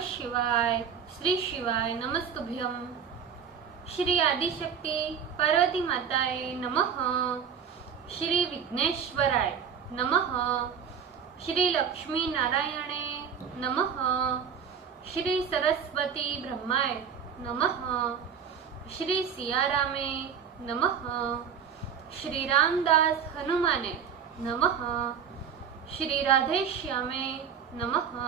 नमः शिवाय। श्री शिवाय नमस्तुभ्यम। श्री आदिशक्ति पार्वती माताए नमः। श्री विघ्नेश्वराय नमः। श्री लक्ष्मी नारायणे नमः। श्री सरस्वती ब्रह्माय नमः। श्री सियारामे नमः। श्री रामदास हनुमाने नमः। श्री राधेश्यामे नमः।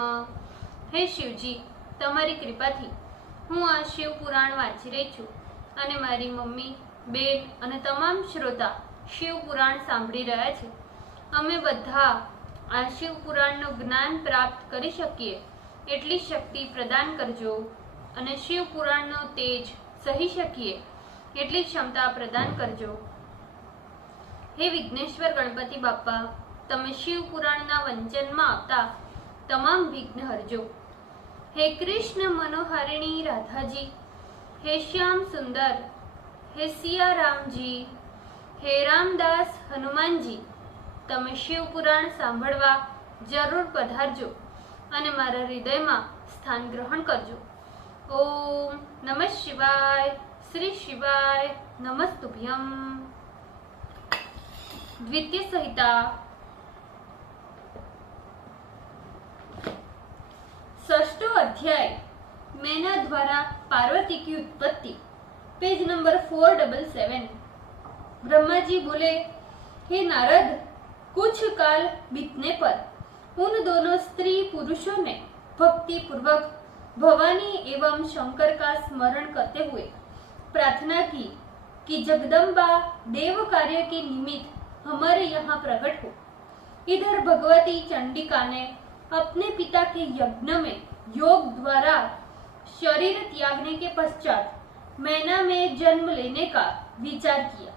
हे शिवजी, तमारी कृपाथी हूँ आ शिव पुराण वांची रही छूं अने मारी मम्मी, बेन अने तमाम श्रोता शिव पुराण सांभળી રહ્યા છે। અમે બધા આ शिव પુરાણનું જ્ઞાન પ્રાપ્ત કરી શકીએ એટલી શક્તિ પ્રદાન કરજો અને शिव પુરાણનો તેજ સહી શકીએ એટલી ક્ષમતા પ્રદાન કરજો। हे विघ्नेश्वर गणपति बाप्पा, તમે शिव પુરાણના વંચનમાં આવતા તમામ વિઘ્ન હરજો। हे कृष्ण मनोहारिणी राधा जी, हे श्याम सुंदर, हे सिया राम जी, हे रामदास हनुमान जी, तमे शिव पुराण सांभळवा जरूर पधारजो अने मारा हृदयमां स्थान ग्रहण करजो। ओम नमः शिवाय। श्री शिवाय नमस्तुभ्यम। द्वितीय संहिता षष्ठो अध्याय मैना द्वारा पार्वती की उत्पत्ति, पेज नंबर 477। ब्रह्मा जी बोले, हे नारद, कुछ काल बीतने पर उन दोनों स्त्री पुरुषों ने भक्ति पूर्वक भवानी एवं शंकर का स्मरण करते हुए प्रार्थना की कि जगदम्बा देव कार्य के निमित्त हमारे यहाँ प्रकट हो। इधर भगवती चंडिका ने अपने पिता के यज्ञ में योग द्वारा शरीर त्यागने के पश्चात मैना में जन्म लेने का विचार किया।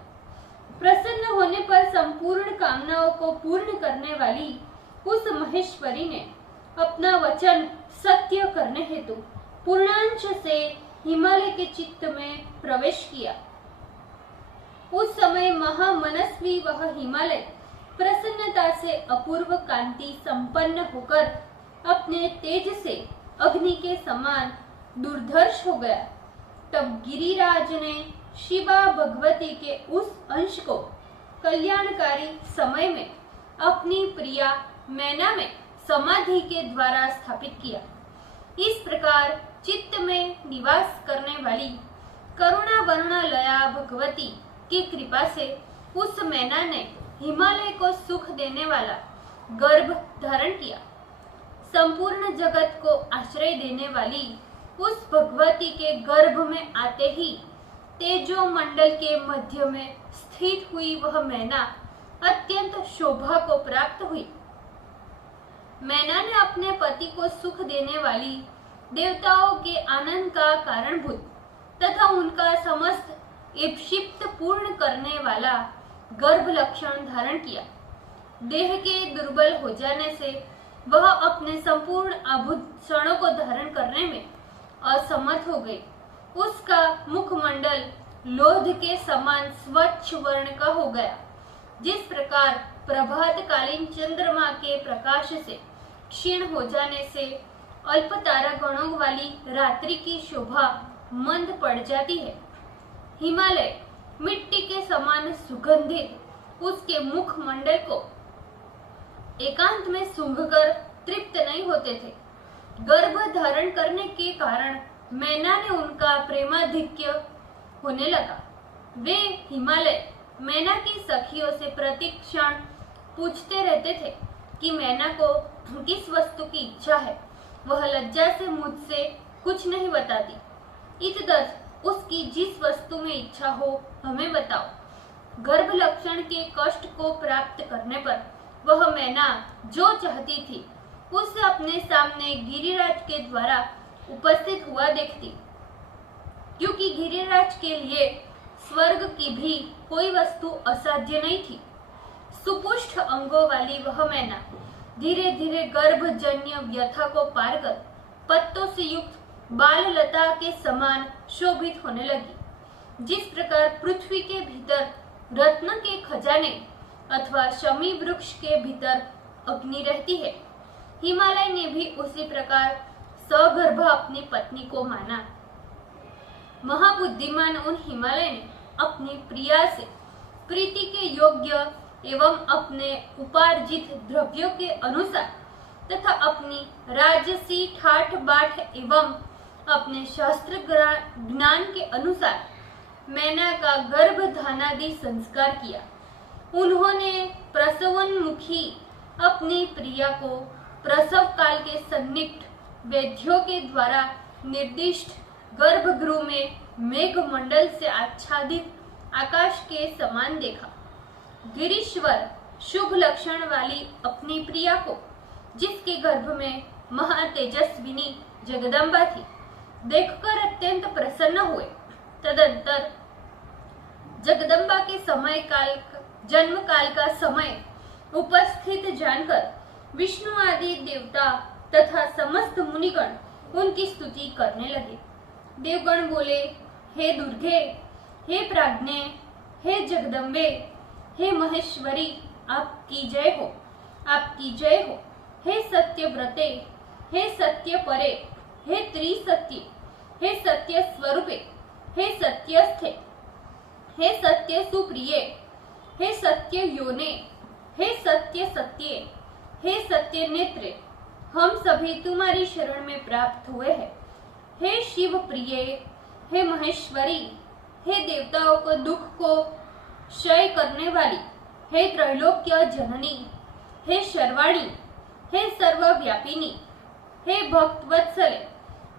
प्रसन्न होने पर संपूर्ण कामनाओं को पूर्ण करने वाली उस महेश्वरी ने अपना वचन सत्य करने हेतु पूर्णांश से हिमालय के चित्त में प्रवेश किया। उस समय महामनस्वी वह हिमालय प्रसन्नता से अपूर्व कांति संपन्न होकर अपने तेज से अग्नि के समान दुर्धर्ष हो गया। तब गिरिराज ने शिवा भगवती के उस अंश को कल्याणकारी समय में अपनी प्रिया मैना में समाधि के द्वारा स्थापित किया। इस प्रकार चित्त में निवास करने वाली करुणा वर्णालया भगवती की कृपा से उस मैना ने हिमालय को सुख देने वाला गर्भ धारण किया। संपूर्ण जगत को आश्रय देने वाली उस भगवती के गर्भ में आते ही तेजो मंडल के मध्य में स्थित हुई वह मैना अत्यंत शोभा को प्राप्त हुई। मैना ने अपने पति को सुख देने वाली देवताओं के आनंद का कारणभूत तथा उनका समस्त इप्सित पूर्ण करने वाला गर्भ लक्षण धारण किया। देह के दुर्बल हो जाने से वह अपने संपूर्ण आभूषणों को धारण करने में असमर्थ हो गई। उसका मुखमंडल लोध के समान स्वच्छ वर्ण का हो गया। जिस प्रकार प्रभात कालीन चंद्रमा के प्रकाश से क्षीण हो जाने से अल्प तारागणों वाली रात्रि की शोभा मंद पड़ जाती है, हिमालय मिट्टी के समान सुगंधित उसके मुख मंडल को एकांत में सूंघकर तृप्त नहीं होते थे। गर्भ धारण करने के कारण मैना ने उनका प्रेमाधिक्य होने लगा। वे हिमालय मैना की सखियों से प्रतिक्षण पूछते रहते थे कि मैना को किस वस्तु की इच्छा है। वह लज्जा से मुझसे कुछ नहीं बताती। इतदर उसकी जिस वस्तु में इच्छा हो हमें बताओ। गर्भ लक्षण के कष्ट को प्राप्त करने पर वह मैना जो चाहती थी उसे अपने सामने गिरिराज के द्वारा उपस्थित हुआ देखती, क्योंकि गिरिराज के लिए स्वर्ग की भी कोई वस्तु असाध्य नहीं थी। सुपुष्ट अंगों वाली वह मैना धीरे धीरे गर्भजन्य व्यथा को पार कर पत्तों से युक्त बाल लता के समान शोभित होने लगी। जिस प्रकार पृथ्वी के भीतर रत्न के खजाने अथवा शमी वृक्ष के भीतर अग्नि रहती है, हिमालय ने भी उसी प्रकार सगर्भ अपनी पत्नी को माना। महाबुद्धिमान उन हिमालय ने अपनी प्रिया से प्रीति के योग्य एवं अपने उपार्जित द्रव्यों के अनुसार तथा अपनी राजसी ठाठ बाट एवं अपने शास्त्र ज्ञान के अनुसार मैना का गर्भधानादि संस्कार किया। उन्होंने प्रसवोन्मुखी अपनी प्रिया को प्रसव काल के सन्निकट वैद्यों के द्वारा निर्दिष्ट गर्भगृह में मेघमंडल से आच्छादित आकाश के समान देखा। गिरीश्वर शुभ लक्षण वाली अपनी प्रिया को, जिसके गर्भ में महातेजस्विनी जगदम्बा थी, देखकर अत्यंत प्रसन्न हुए। तदंतर जगदम्बा के जन्म काल का समय उपस्थित जानकर विष्णु आदि देवता तथा समस्त मुनिगण उनकी स्तुति करने लगे। देवगण बोले, हे दुर्गे, हे प्राज्ञे, हे जगदम्बे, हे महेश्वरी, आपकी जय हो, आपकी जय हो। हे सत्यव्रते, हे सत्य परे, हे त्रिसत्य, हे सत्य स्वरूपे, हे सत्यस्थे, हे सत्य सुप्रिये, हे सत्य योने, हे सत्य सत्ये, हे सत्य नेत्रे, हम सभी तुम्हारी शरण में प्राप्त हुए हैं। हे शिव प्रिये, हे महेश्वरी, हे देवताओं को दुख को क्षय करने वाली, हे त्रैलोक्य जननी, हे शर्वाणी, हे सर्वव्यापिनी, हे भक्त वत्सले,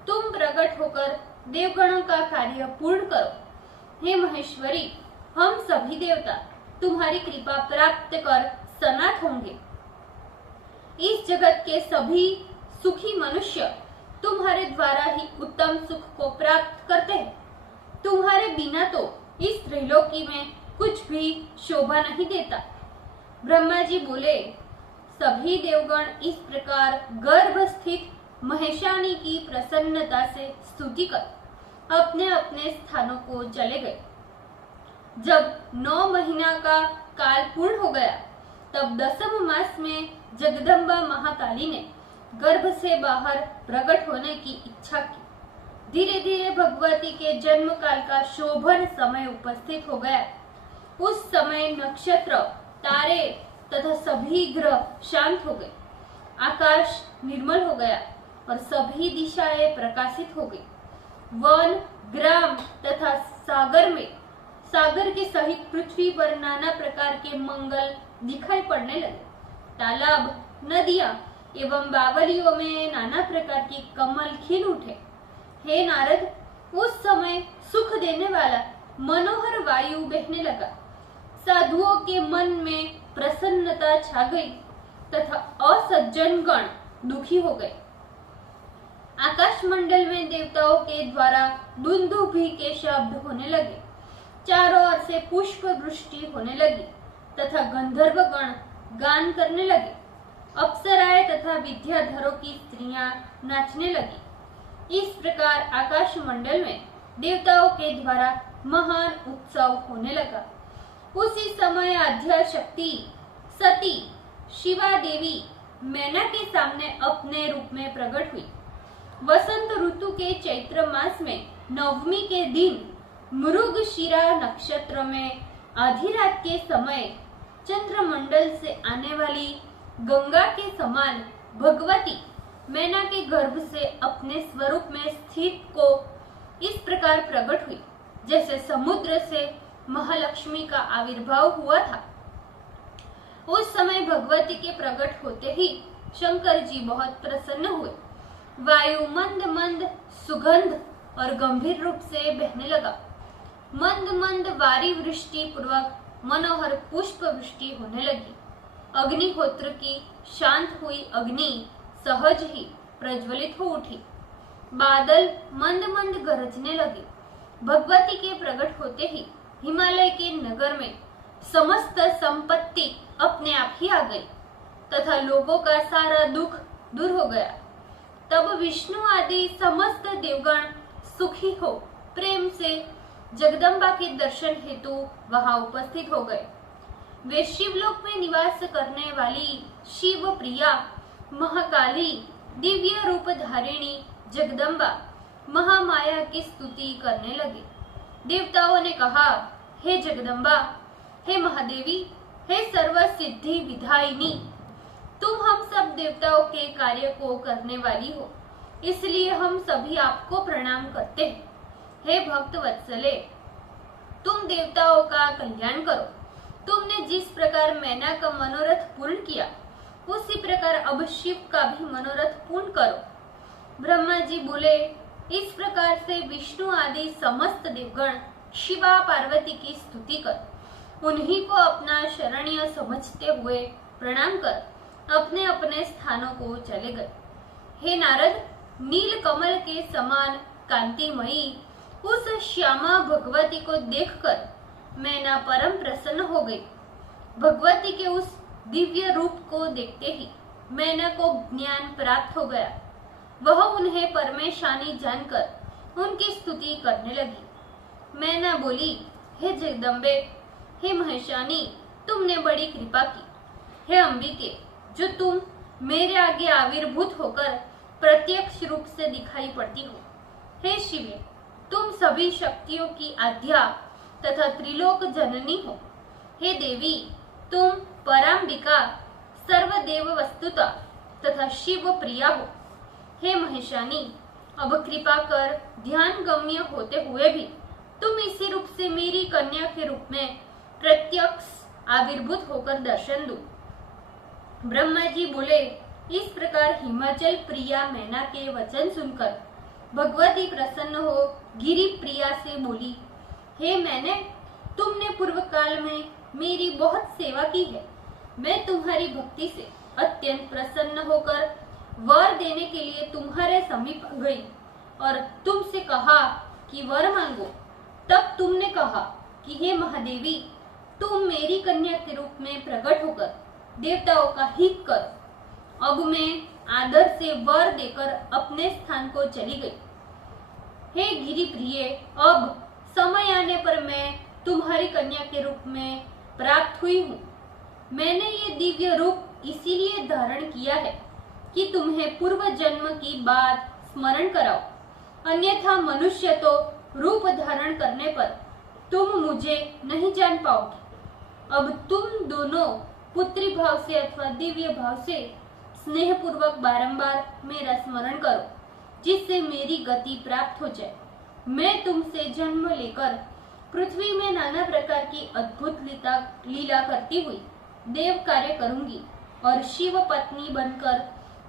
तुम प्रकट होकर देवगणों का कार्य पूर्ण करो। हे महेश्वरी, हम सभी देवता तुम्हारी कृपा प्राप्त कर सनाथ होंगे। इस जगत के सभी सुखी मनुष्य तुम्हारे द्वारा ही उत्तम सुख को प्राप्त करते हैं। तुम्हारे बिना तो इस त्रिलोकी में कुछ भी शोभा नहीं देता। ब्रह्मा जी बोले, सभी देवगण इस प्रकार गर्भ स्थित महेशानी की प्रसन्नता से स्तुति कर अपने अपने स्थानों को चले गए। जब 9 महीना का काल पूर्ण हो गया, तब 10वें मास में जगदम्बा महाकाली ने गर्भ से बाहर प्रकट होने की इच्छा की। धीरे धीरे भगवती के जन्म काल का शोभन समय उपस्थित हो गया। उस समय नक्षत्र, तारे तथा सभी ग्रह शांत हो गए। आकाश निर्मल हो गया और सभी दिशाएं प्रकाशित हो गई। वन, ग्राम तथा सागर के सहित पृथ्वी पर नाना प्रकार के मंगल दिखाई पड़ने लगे। तालाब, नदियां एवं बावलियों में नाना प्रकार की कमल खिल उठे। हे नारद, उस समय सुख देने वाला मनोहर वायु बहने लगा। साधुओं के मन में प्रसन्नता छा गई तथा असज्जन गण दुखी हो गए। आकाश मंडल में देवताओं के द्वारा दुंदुभि के शब्द होने लगे। चारों ओर से पुष्प वृष्टि होने लगी तथा गंधर्व गण गान करने लगे। अप्सराएं तथा विद्याधरों की स्त्रियां नाचने लगी। इस प्रकार आकाश मंडल में देवताओं के द्वारा महान उत्सव होने लगा। उसी समय आद्या शक्ति सती शिवा देवी मैना के सामने अपने रूप में प्रकट हुई। वसंत ऋतु के चैत्र मास में नवमी के दिन मृगशिरा नक्षत्र में आधी रात के समय चंद्रमंडल से आने वाली गंगा के समान भगवती मैना के गर्भ से अपने स्वरूप में स्थित को इस प्रकार प्रकट हुई, जैसे समुद्र से महालक्ष्मी का आविर्भाव हुआ था। उस समय भगवती के प्रकट होते ही शंकर जी बहुत प्रसन्न हुए। वायु मंद मंद सुगंध और गंभीर रूप से बहने लगा। मंद मंद वारी वृष्टि पूर्वक मनोहर पुष्प वृष्टि होने लगी। अग्निहोत्र की शांत हुई अग्नि सहज ही प्रज्वलित हो उठी। बादल मंद मंद गरजने लगे। भगवती के प्रकट होते ही हिमालय के नगर में समस्त संपत्ति अपने आप ही आ गई तथा लोगों का सारा दुख दूर हो गया। तब विष्णु आदि समस्त देवगण सुखी हो प्रेम से जगदम्बा के दर्शन हेतु वहां उपस्थित हो गए। वे शिवलोक में निवास करने वाली शिव प्रिया महाकाली दिव्य रूप धारिणी जगदम्बा महामाया की स्तुति करने लगे। देवताओं ने कहा, हे जगदम्बा, हे महादेवी, हे सर्व सिद्धि विधायिनी, तुम हम सब देवताओं के कार्य को करने वाली हो, इसलिए हम सभी आपको प्रणाम करते हैं। हे भक्त वत्सले, तुम देवताओं का कल्याण करो। तुमने जिस प्रकार मैना का मनोरथ पूर्ण किया, उसी प्रकार अब शिव का भी मनोरथ पूर्ण करो। ब्रह्मा जी बोले, इस प्रकार से विष्णु आदि समस्त देवगण शिवा पार्वती की स्तुति कर उन्हीं को अपना शरणीय समझते हुए प्रणाम कर अपने अपने स्थानों को चले गए। हे नारद, नील कमल के समान कांतिमयी उस श्यामा भगवती को देखकर मैना परम प्रसन्न हो गई। भगवती के उस दिव्य रूप को देखते ही मैना को ज्ञान प्राप्त हो गया। वह उन्हें परमेशानी जानकर उनकी स्तुति करने लगी। मैना बोली, हे जगदम्बे, हे महेशानी, तुमने बड़ी कृपा की। हे अंबिके, जो तुम मेरे आगे आविर्भूत होकर प्रत्यक्ष रूप से दिखाई पड़ती हो। हे शिवे, तुम सभी शक्तियों की आद्या तथा त्रिलोक जननी हो। हे देवी, तुम पराम्बिका सर्वदेव वस्तुता तथा शिव प्रिया हो। हे महेशानी, अब कृपा कर ध्यान गम्य होते हुए भी तुम इसी रूप से मेरी कन्या के रूप में प्रत्यक्ष आविर्भूत होकर दर्शन दो। ब्रह्मा जी बोले, इस प्रकार हिमाचल प्रिया मैना के वचन सुनकर भगवती प्रसन्न हो गिरि प्रिया से बोली, हे मैंने, तुमने पूर्व काल में मेरी बहुत सेवा की है। मैं तुम्हारी भक्ति से अत्यंत प्रसन्न होकर वर देने के लिए तुम्हारे समीप गई और तुमसे कहा कि वर मांगो। तब तुमने कहा कि हे महादेवी, तुम मेरी कन्या के रूप में प्रकट होकर देवताओं का हित कर। अब मैं आदर से वर देकर अपने स्थान को चली गई। हे गिरि प्रिय, अब समय आने पर मैं तुम्हारी कन्या के रूप में प्राप्त हुई हूँ। मैंने ये दिव्य रूप इसीलिए धारण किया है कि तुम्हें पूर्व जन्म की बात स्मरण कराओ, अन्यथा मनुष्य तो रूप धारण करने पर तुम मुझे नहीं जान पाओगे। अब तुम दोनों पुत्री भाव से अथवा दिव्य भाव से स्नेह पूर्वक बारंबार मेरा स्मरण करो, जिससे मेरी गति प्राप्त हो जाए। मैं तुमसे जन्म लेकर पृथ्वी में नाना प्रकार की अद्भुत लीला करती हुई देव कार्य करूंगी और शिव पत्नी बनकर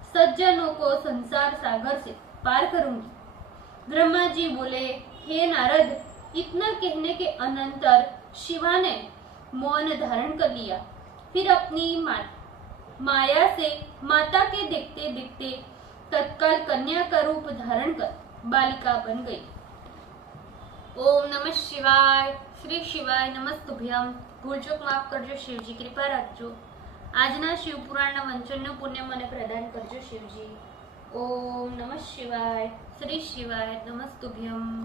सज्जनों को संसार सागर से पार करूंगी। ब्रह्मा जी बोले, हे नारद, इतना कहने के अनंतर शिवा ने मौन धारण कर लिया। फिर अपनी माया से माता के देखते देखते तत्काल कन्या का रूप धारण कर बालिका बन गई। ओम नमः शिवाय। श्री शिवाय नमस्तुभ्यम। ભૂલ ચૂક માફ કરજો શિવજી, કૃપા રાખજો। આજના શિવપુરાણના વંચનનું પુણ્ય મને પ્રદાન કરજો શિવજી। ઓમ નમઃ શિવાય। શ્રી શિવાય નમસ્તુભ્યમ।